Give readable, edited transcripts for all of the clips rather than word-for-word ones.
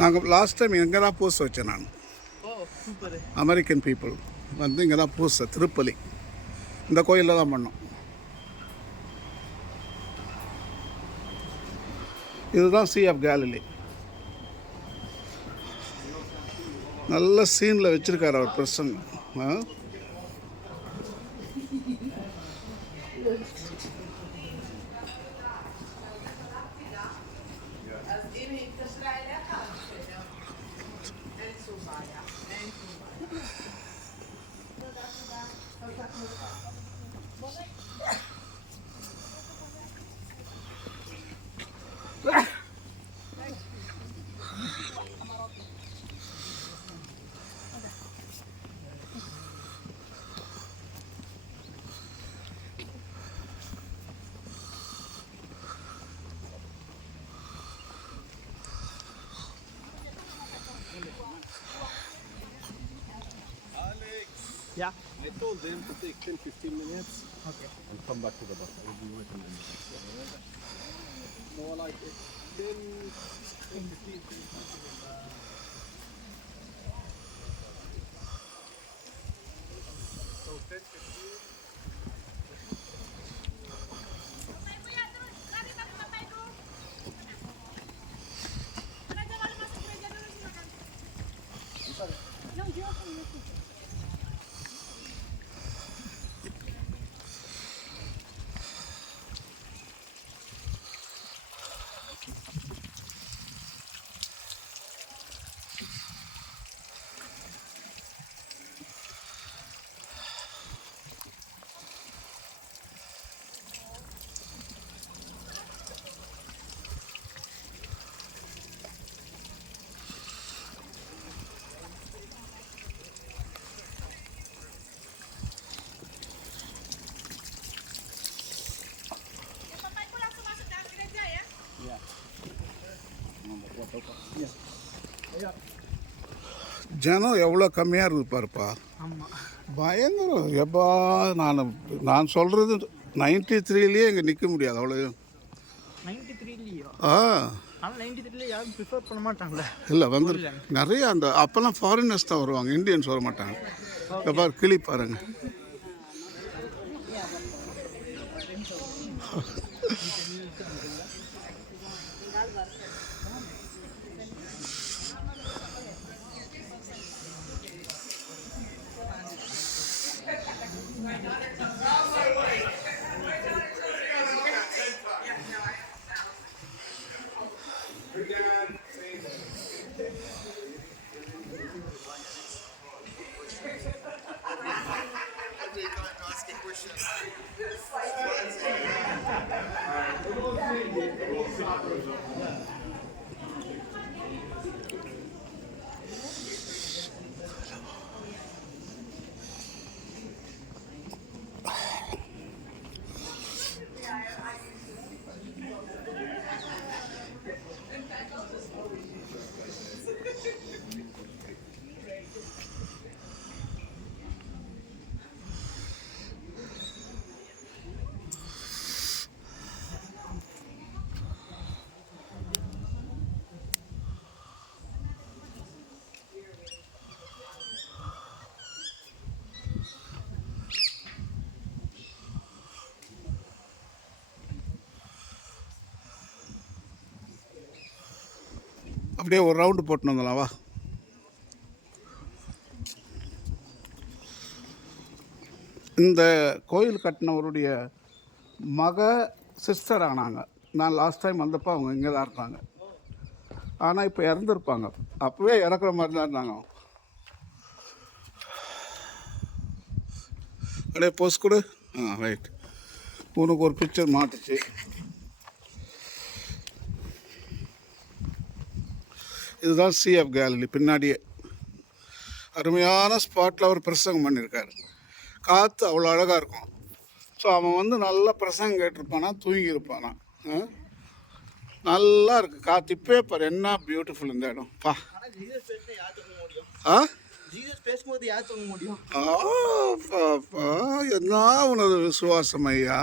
நாங்கள் last time இங்கே தான் போஸ்ட் வச்சேன் நான். அமெரிக்கன் பீப்புள் வந்து இங்கே தான் போஸ்ட் திருப்பலி இந்த கோயிலில் தான் பண்ணோம். இதுதான் சி ஆஃப் கேலிலி. நல்ல சீனில் வச்சுருக்காரு அவர் பிரசங்க. Yeah. I told them to take 10-15 minutes. Okay. And come back to the bus. I will be waiting in the bus. So like 10-15 So 10-15. ஜனம் எவ்வளோ கம்மியாக இருக்குது பாருப்பா. பயங்கரம். எப்பா நான் சொல்கிறது 93லேயே இங்கே நிற்க முடியாது. அவ்வளோ 93லையோ? ஆ, ஆனால் 93ல யாரும் ப்ரிஃபர் பண்ண மாட்டாங்களே. இல்லை வந்து நிறைய அந்த அப்போல்லாம் ஃபாரினர்ஸ் தான் வருவாங்க, இந்தியன்ஸ் வர மாட்டாங்க. இந்த பாரு கிளி பாருங்க. அப்படியே ஒரு ரவுண்டு போட்டுன்னு வந்துடலாம் வா. இந்த கோயில் கட்டினவருடைய சிஸ்டர் ஆனாங்க. நான் லாஸ்ட் டைம் வந்தப்போ அவங்க இங்கே தான் இருந்தாங்க. ஆனால் இப்போ இறந்துருப்பாங்க. அப்போவே இறக்குற மாதிரி தான் இருந்தாங்க. அப்படியே போஸ்ட் கொடு. ரைட். உனக்கு ஒரு பிக்சர் மாட்டுச்சு. இதுதான் சி ஆஃப் கேலிலி. பின்னாடியே அருமையான ஸ்பாட்டில் அவர் பிரசங்கம் பண்ணியிருக்காரு. காற்று அவ்வளோ அழகாக இருக்கும். ஸோ அவன் வந்து நல்லா பிரசங்கம் கேட்டிருப்பானா, தூங்கியிருப்பானா. நல்லா இருக்குது காற்று. இப்போயே பாரு என்ன பியூட்டிஃபுல் இந்த இடம் பா. என்ன உனது விசுவாசம் ஐயா.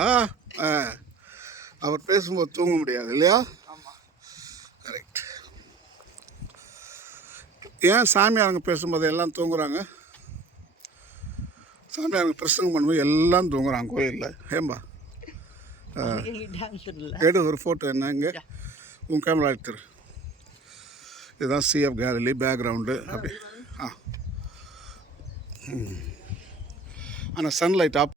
அவர் பேசும்போது தூங்க முடியாது இல்லையா? கரெக்ட். ஏன் சாமியாருங்க பேசும்போது எல்லாம் தூங்குறாங்க? சாமியாருங்க பிரசங்கம் பண்ணும்போது எல்லாம் தூங்குறாங்க கோயிலில். ஏம்பா எங்கிட்ட ஆன்சர் இல்லை. எடு ஒரு ஃபோட்டோ என்ன இங்கே உன் கேமரா எடுத்துரு. இதுதான் சிஎஃப் கேலரி பேக்ரவுண்டு அப்படி. ஆனால் சன்லைட் ஆஃப்